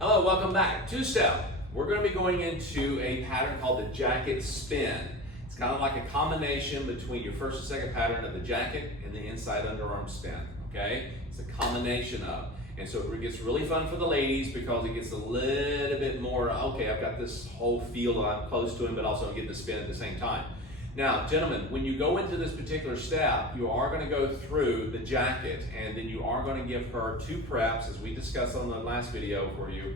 Hello, welcome back. Two-step. We're going to be going into a pattern called the jacket spin. It's kind of like a combination between your first and second pattern of the jacket and the inside underarm spin, okay? It's a combination of. And so it gets really fun for the ladies because it gets a little bit more, okay, I've got this whole feel that I'm close to him, but also I'm getting to spin at the same time. Now, gentlemen, when you go into this particular step, you are going to go through the jacket, and then you are going to give her two preps, as we discussed on the last video for you,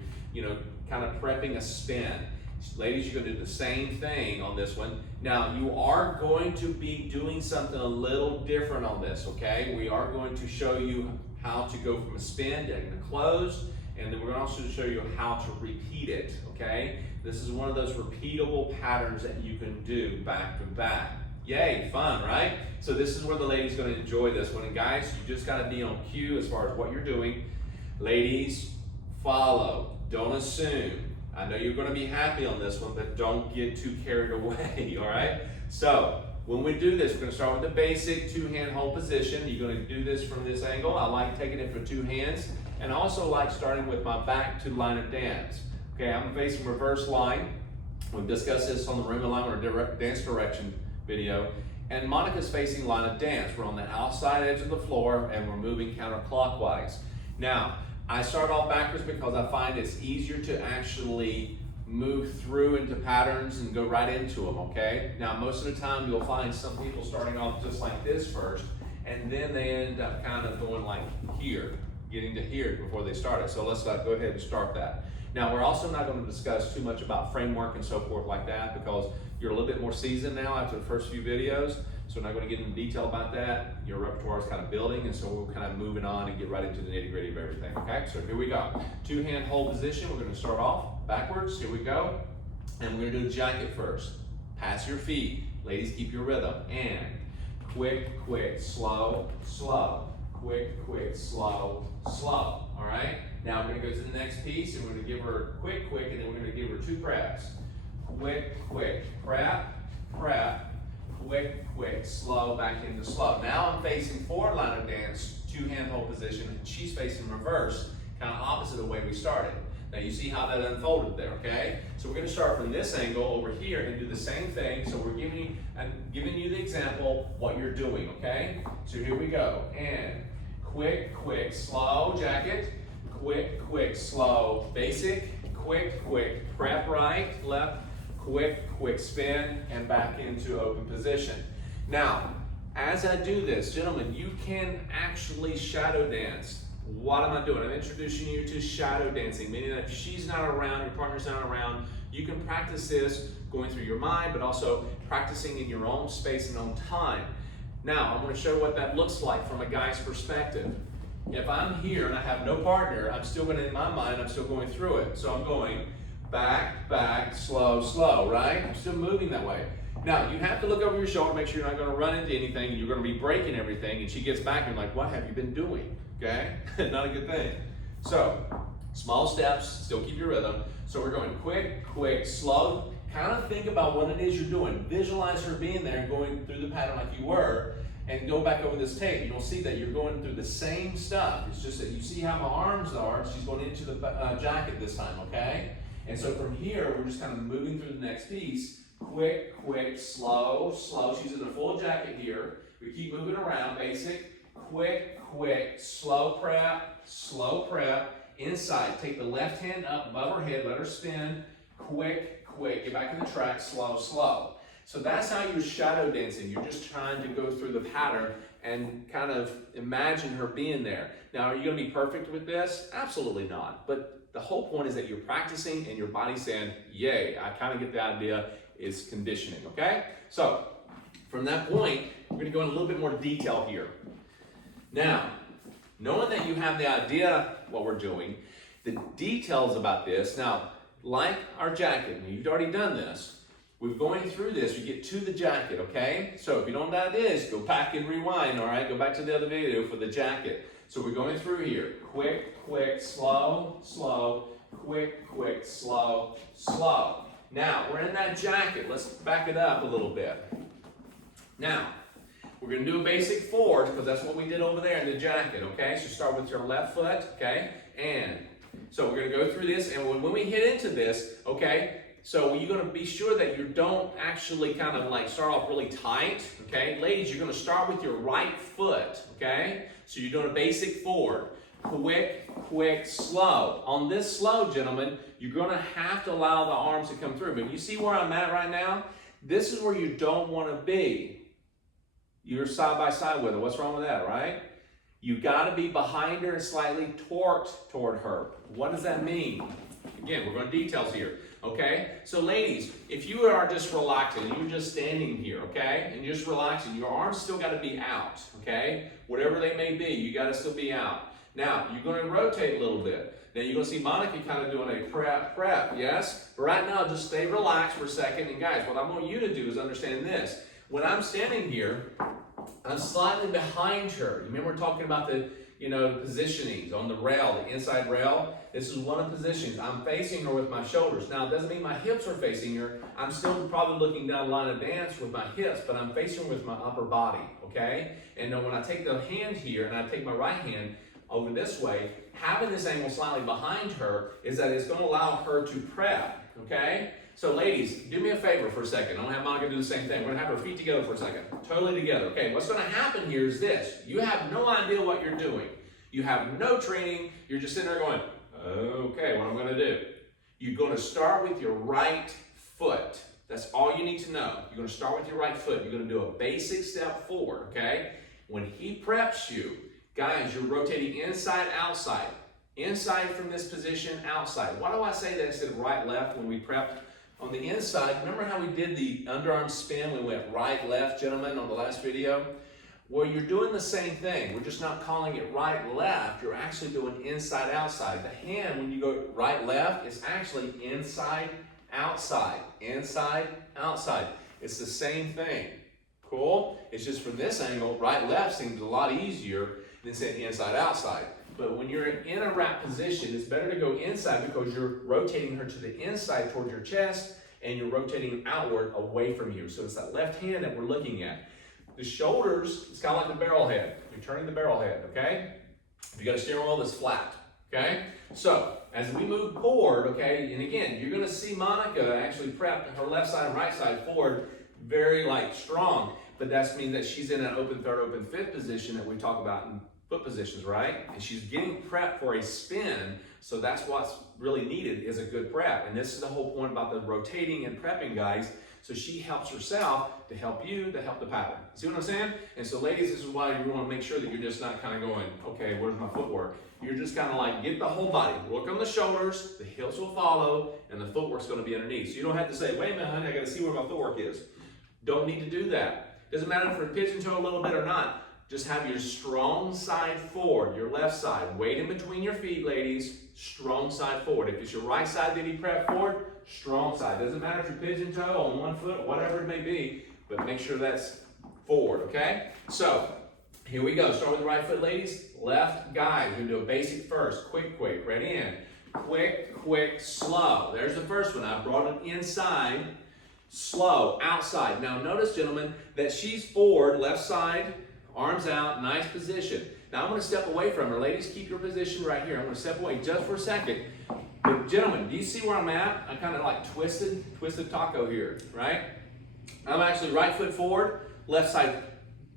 kind of prepping a spin. Ladies, you're going to do the same thing on this one. Now, you are going to be doing something a little different on this, okay? We are going to show you how to go from a spin to a close, and then we're going to also show you how to repeat it, okay? This is one of those repeatable patterns that you can do back to back. Yay, fun, right? So this is where the ladies are going to enjoy this one. And guys, you just got to be on cue as far as what you're doing. Ladies, follow. Don't assume. I know you're going to be happy on this one, but don't get too carried away, all right? So when we do this, we're going to start with the basic two-hand hold position. You're going to do this from this angle. I like taking it for two hands, and I also like starting with my back to line of dance. Okay, I'm facing reverse line. We've discussed this on the room alignment or dance direction video. And Monica's facing line of dance. We're on the outside edge of the floor and we're moving counterclockwise. Now, I start off backwards because I find it's easier to actually move through into patterns and go right into them, okay? Now, most of the time you'll find some people starting off just like this first, and then they end up kind of going like here, getting to here before they start it. So let's go ahead and start that. Now, we're also not going to discuss too much about framework and so forth like that because you're a little bit more seasoned now after the first few videos. So we're not going to get into detail about that. Your repertoire is kind of building, and so we're kind of moving on and get right into the nitty-gritty of everything, okay? So here we go. Two-hand hold position. We're going to start off backwards. Here we go. And we're going to do a jacket first. Pass your feet. Ladies, keep your rhythm. And quick, quick, slow, slow. Quick, quick, slow, slow. All right? Now we're going to go to the next piece, and we're going to give her quick, quick, and then we're going to give her two preps. Quick, quick, prep, prep, quick, quick, slow, back into slow. Now I'm facing forward line of dance, two-hand hold position, and she's facing reverse, kind of opposite of the way we started. Now you see how that unfolded there, okay? So we're going to start from this angle over here and do the same thing. So we're giving you the example what you're doing, okay? So here we go. And quick, quick, slow, jacket. Quick, quick, slow, basic. Quick, quick, prep right, left. Quick, quick spin, and back into open position. Now, as I do this, gentlemen, you can actually shadow dance. What am I doing? I'm introducing you to shadow dancing, meaning that if she's not around, your partner's not around, you can practice this going through your mind, but also practicing in your own space and own time. Now, I'm going to show what that looks like from a guy's perspective. If I'm here and I have no partner, I'm still going to, in my mind, I'm still going through it. So I'm going back, back, slow, slow, right? I'm still moving that way. Now, you have to look over your shoulder, make sure you're not going to run into anything, and you're going to be breaking everything, and she gets back and you're like, what have you been doing? Okay? Not a good thing. So, small steps, still keep your rhythm. So we're going quick, quick, slow. Kind of think about what it is you're doing. Visualize her being there and going through the pattern like you were, and go back over this tape. You'll see that you're going through the same stuff. It's just that you see how my arms are. She's going into the jacket this time, okay? And so from here, we're just kind of moving through the next piece. Quick, quick, slow, slow. She's in a full jacket here. We keep moving around, basic. Quick, quick, slow prep, inside. Take the left hand up above her head, let her spin. Quick, quick, get back in the track, slow, slow. So that's how you're shadow dancing. You're just trying to go through the pattern and kind of imagine her being there. Now, are you going to be perfect with this? Absolutely not. But the whole point is that you're practicing and your body's saying, yay, I kind of get the idea, is conditioning, okay? So, from that point, we're going to go in a little bit more detail here. Now, knowing that you have the idea what we're doing, the details about this, now, like our jacket, and you've already done this, we're going through this, you get to the jacket, okay? So if you don't know this, go back and rewind, all right? Go back to the other video for the jacket. So we're going through here. Quick, quick, slow, slow, quick, quick, slow, slow. Now, we're in that jacket. Let's back it up a little bit. Now, we're going to do a basic forward because that's what we did over there in the jacket, okay? So start with your left foot, okay? And So we're going to go through this, and when we hit into this, okay, so you're going to be sure that you don't actually kind of like start off really tight, okay? Ladies, you're going to start with your right foot, okay? So you're doing a basic forward. Quick, quick, slow. On this slow, gentlemen, you're going to have to allow the arms to come through. But you see where I'm at right now? This is where you don't want to be. You're side by side with her. What's wrong with that, right? You got to be behind her and slightly torqued toward her. What does that mean? Again, we're going to details here, okay? So ladies, if you are just relaxing, you're just standing here, okay? And you're just relaxing, your arms still got to be out, okay? Whatever they may be, you got to still be out. Now, you're going to rotate a little bit. Now, you're going to see Monica kind of doing a prep, yes? But right now, just stay relaxed for a second. And guys, what I want you to do is understand this. When I'm standing here, I'm slightly behind her. You remember talking about the, positionings on the rail, the inside rail? This is one of the positions. I'm facing her with my shoulders. Now, it doesn't mean my hips are facing her. I'm still probably looking down line of dance with my hips, but I'm facing her with my upper body, okay? And then when I take the hand here and I take my right hand over this way, having this angle slightly behind her is that it's going to allow her to prep, okay? So ladies, do me a favor for a second. I'm going to have Monica do the same thing. We're going to have her feet together for a second. Totally together. Okay, what's going to happen here is this. You have no idea what you're doing. You have no training. You're just sitting there going, okay, what am I going to do? You're going to start with your right foot. That's all you need to know. You're going to start with your right foot. You're going to do a basic step forward, okay? When he preps you, guys, you're rotating inside, outside. Inside from this position, outside. Why do I say that instead of right, left when we prep? On the inside, remember how we did the underarm spin? We went right, left, gentlemen, on the last video? Well, you're doing the same thing. We're just not calling it right, left. You're actually doing inside, outside. The hand, when you go right, left, is actually inside, outside. Inside, outside. It's the same thing. Cool? It's just from this angle, right, left seems a lot easier than saying inside, outside. But when you're in a wrap position, it's better to go inside because you're rotating her to the inside towards your chest and you're rotating outward away from you. So it's that left hand that we're looking at. The shoulders, it's kind of like the barrel head. You're turning the barrel head, okay? You got a steering wheel that's flat, okay? So as we move forward, okay, and again, you're going to see Monica actually prep her left side and right side forward very strong. But that means that she's in an open third, open fifth position that we talk about in foot positions, right? And she's getting prepped for a spin, so that's what's really needed is a good prep. And this is the whole point about the rotating and prepping, guys. So she helps herself to help you, to help the pattern. See what I'm saying? And so ladies, this is why you want to make sure that you're just not kind of going, okay, where's my footwork? You're just kind of like, get the whole body. Look on the shoulders, the hips will follow, and the footwork's going to be underneath. So you don't have to say, wait a minute, honey, I got to see where my footwork is. Don't need to do that. Doesn't matter if we're pigeon toe a little bit or not. Just have your strong side forward, your left side. Weight in between your feet, ladies. Strong side forward. If it's your right side that you prep forward, strong side. Doesn't matter if you're pigeon toe on one foot, whatever it may be, but make sure that's forward, okay? So, here we go. Start with the right foot, ladies. Left guide. We're going to do a basic first. Quick, quick. Ready in. Quick, quick, slow. There's the first one. I brought it inside. Slow, outside. Now notice, gentlemen, that she's forward, left side, arms out, nice position. Now I'm going to step away from her. Ladies, keep your position right here. I'm going to step away just for a second. But gentlemen, do you see where I'm at? I'm kind of like twisted taco here, right? I'm actually right foot forward, left side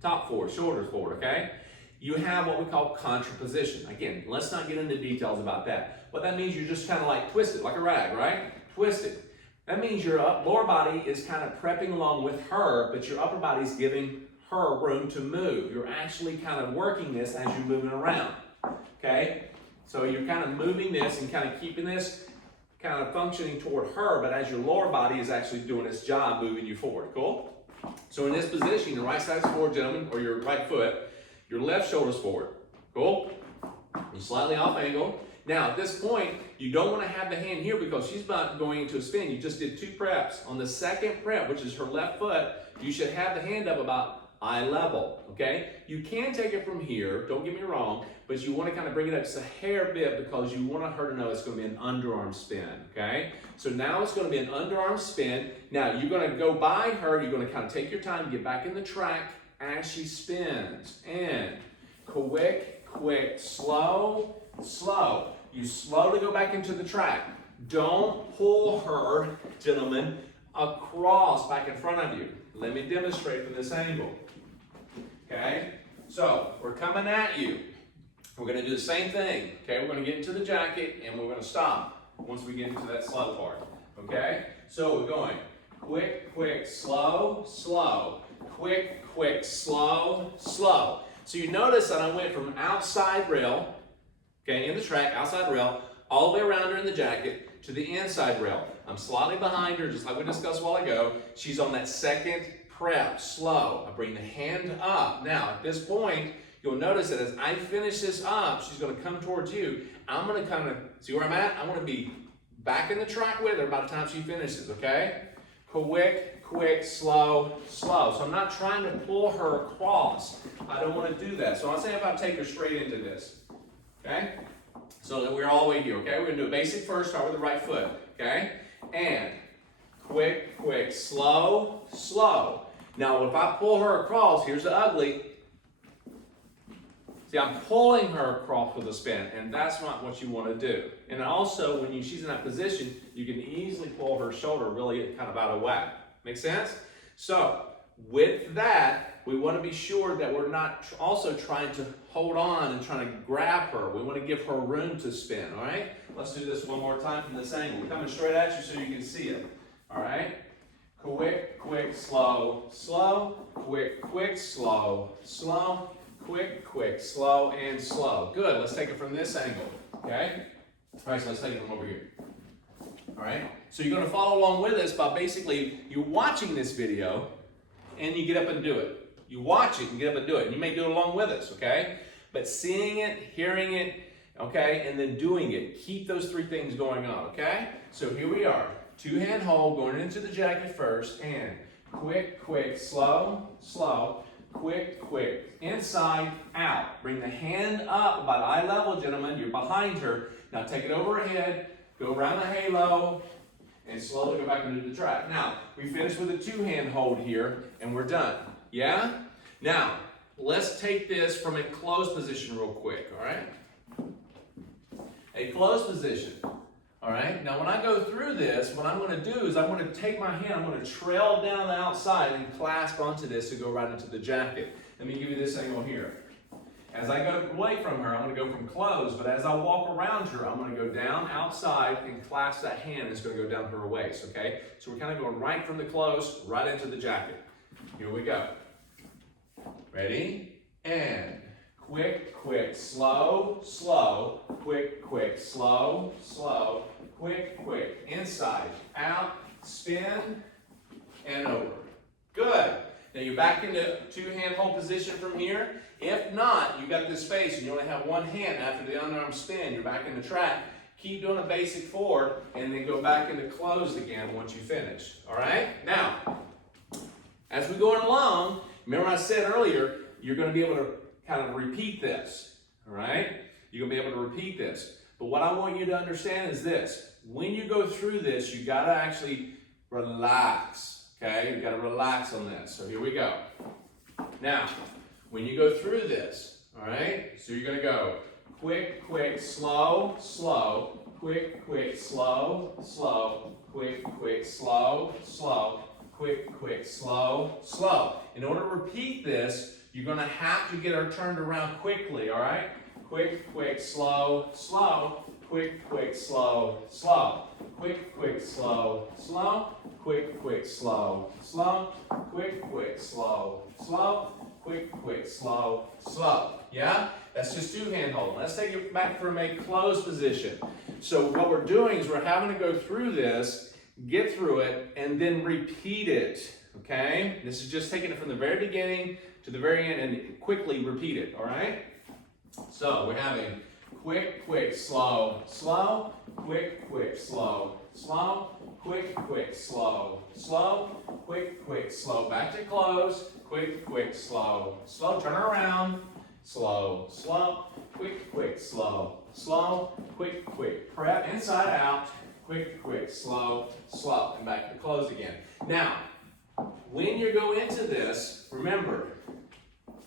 top forward, shoulders forward, okay? You have what we call contraposition. Again, let's not get into details about that. What that means, you're just kind of like twisted, like a rag, right? Twisted. That means your lower body is kind of prepping along with her, but your upper body is giving her room to move. You're actually kind of working this as you're moving around, okay? So you're kind of moving this and kind of keeping this kind of functioning toward her, but as your lower body is actually doing its job, moving you forward, cool? So in this position, your right side's forward, gentlemen, or your right foot, your left shoulder's forward, cool? You're slightly off angle. Now, at this point, you don't want to have the hand here because she's about going into a spin. You just did 2 preps. On the second prep, which is her left foot, you should have the hand up about eye level, okay? You can take it from here, don't get me wrong, but you want to kind of bring it up just a hair bit because you want her to know it's going to be an underarm spin, okay? So now it's going to be an underarm spin. Now, you're going to go by her. You're going to kind of take your time, get back in the track as she spins. And quick, quick, slow, slow. you slowly go back into the track. Don't pull her, gentlemen, across back in front of you. Let me demonstrate from this angle. Okay? So, we're coming at you. We're going to do the same thing. Okay? We're going to get into the jacket and we're going to stop once we get into that slow part. Okay? So, we're going quick, quick, slow, slow. Quick, quick, slow, slow. So, you notice that I went from outside rail, okay, in the track, outside rail, all the way around her in the jacket to the inside rail. I'm slightly behind her, just like we discussed a while ago. She's on that second prep, slow. I bring the hand up. Now, at this point, you'll notice that as I finish this up, she's going to come towards you. I'm going to kind of, see where I'm at? I want to be back in the track with her by the time she finishes, okay? Quick, quick, slow, slow. So I'm not trying to pull her across. I don't want to do that. So I'm saying if I take her straight into this, okay? So that we're all the way here, okay? We're going to do a basic first, start with the right foot, okay? And quick, quick, slow, slow. Now, if I pull her across, here's the ugly. See, I'm pulling her across with a spin, and that's not what you want to do. And also, when she's in that position, you can easily pull her shoulder really kind of out of whack. Make sense? So, with that, we want to be sure that we're not also trying to hold on and trying to grab her. We want to give her room to spin, all right? Let's do this one more time from this angle. We're coming straight at you so you can see it, all right? Quick, quick, slow, slow. Quick, quick, slow, slow. Quick, quick, slow, and slow. Good, let's take it from this angle, okay? All right, so let's take it from over here. All right, so you're gonna follow along with us by basically, you're watching this video and you get up and do it. You watch it and get up and do it. And you may do it along with us, okay? But seeing it, hearing it, okay, and then doing it. Keep those three things going on, okay? So here we are. Two-hand hold, going into the jacket first, and quick, quick, slow, slow. Quick, quick, inside, out. Bring the hand up about eye level, gentlemen. You're behind her. Now take it over her head, go around the halo, and slowly go back into the track. Now, we finished with a two-hand hold here, and we're done. Yeah? Now, let's take this from a closed position real quick, all right? A closed position. All right, now when I go through this, what I'm going to do is I'm going to take my hand, I'm going to trail down the outside and clasp onto this to go right into the jacket. Let me give you this angle here. As I go away from her, I'm going to go from closed, but as I walk around her, I'm going to go down outside and clasp that hand, and it's going to go down to her waist, okay? So we're kind of going right from the closed, right into the jacket. Here we go. Ready? And quick, quick, slow, slow, quick, quick, slow, slow, quick, quick, inside, out, spin, and over. Good. Now you're back into two-hand hold position from here. If not, you got this space and you only have one hand after the underarm spin, you're back in the track. Keep doing a basic forward and then go back into closed again once you finish. All right? Now, as we're going along, remember I said earlier, you're going to be able to kind of repeat this, all right? You're going to be able to repeat this. But what I want you to understand is this. When you go through this, you got to actually relax, okay? You got to relax on this. So here we go. Now, when you go through this, all right? So you're going to go quick, quick, slow, slow, quick, quick, slow, slow, quick, quick, slow, slow, quick, quick, slow, slow. In order to repeat this, you're going to have to get her turned around quickly, all right? Quick, quick, slow, slow, quick, quick, slow, slow, quick, quick, slow, slow, quick, quick, slow, slow, quick, quick, slow, slow, quick, quick, slow, slow. Yeah? That's just two-hand hold. Let's take it back from a closed position. So what we're doing is we're having to go through this, get through it, and then repeat it, okay? This is just taking it from the very beginning to the very end and quickly repeat it, all right? So we're having quick, quick, slow, slow, quick, quick, slow, slow, quick, quick, slow, slow, quick, quick, slow, back to close, quick, quick, slow, slow, turn around, slow, slow, quick, quick, slow, slow, quick, quick, prep, inside out, quick, quick, slow, slow, and back to close again. Now, when you go into this, remember,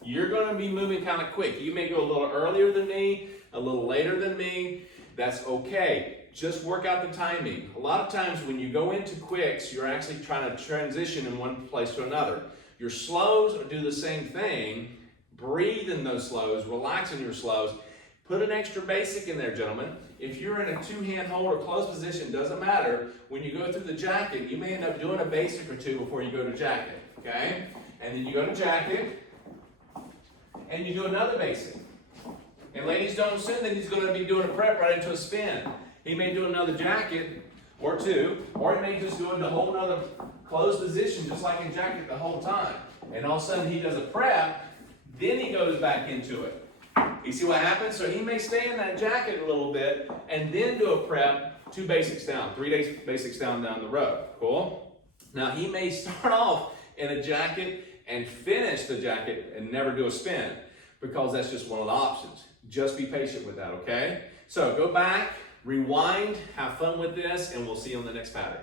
you're going to be moving kind of quick. You may go a little earlier than me, a little later than me. that's okay. Just work out the timing. A lot of times when you go into quicks, you're actually trying to transition in one place to another. Your slows do the same thing. Breathe in those slows, relax in your slows. Put an extra basic in there, gentlemen. If you're in a two-hand hold or closed position, doesn't matter. When you go through the jacket, you may end up doing a basic or two before you go to jacket, okay? And then you go to jacket, and you do another basic. And ladies, don't assume that he's going to be doing a prep right into a spin. He may do another jacket or two, or he may just do it in a whole other closed position, just like in jacket the whole time. And all of a sudden he does a prep, then he goes back into it. You see what happens? So he may stay in that jacket a little bit and then do a prep, 2 basics down, 3 basics down the road. Cool? Now he may start off in a jacket and finish the jacket and never do a spin, because that's just one of the options. Just be patient with that, okay? So go back, rewind, have fun with this, and we'll see you on the next pattern.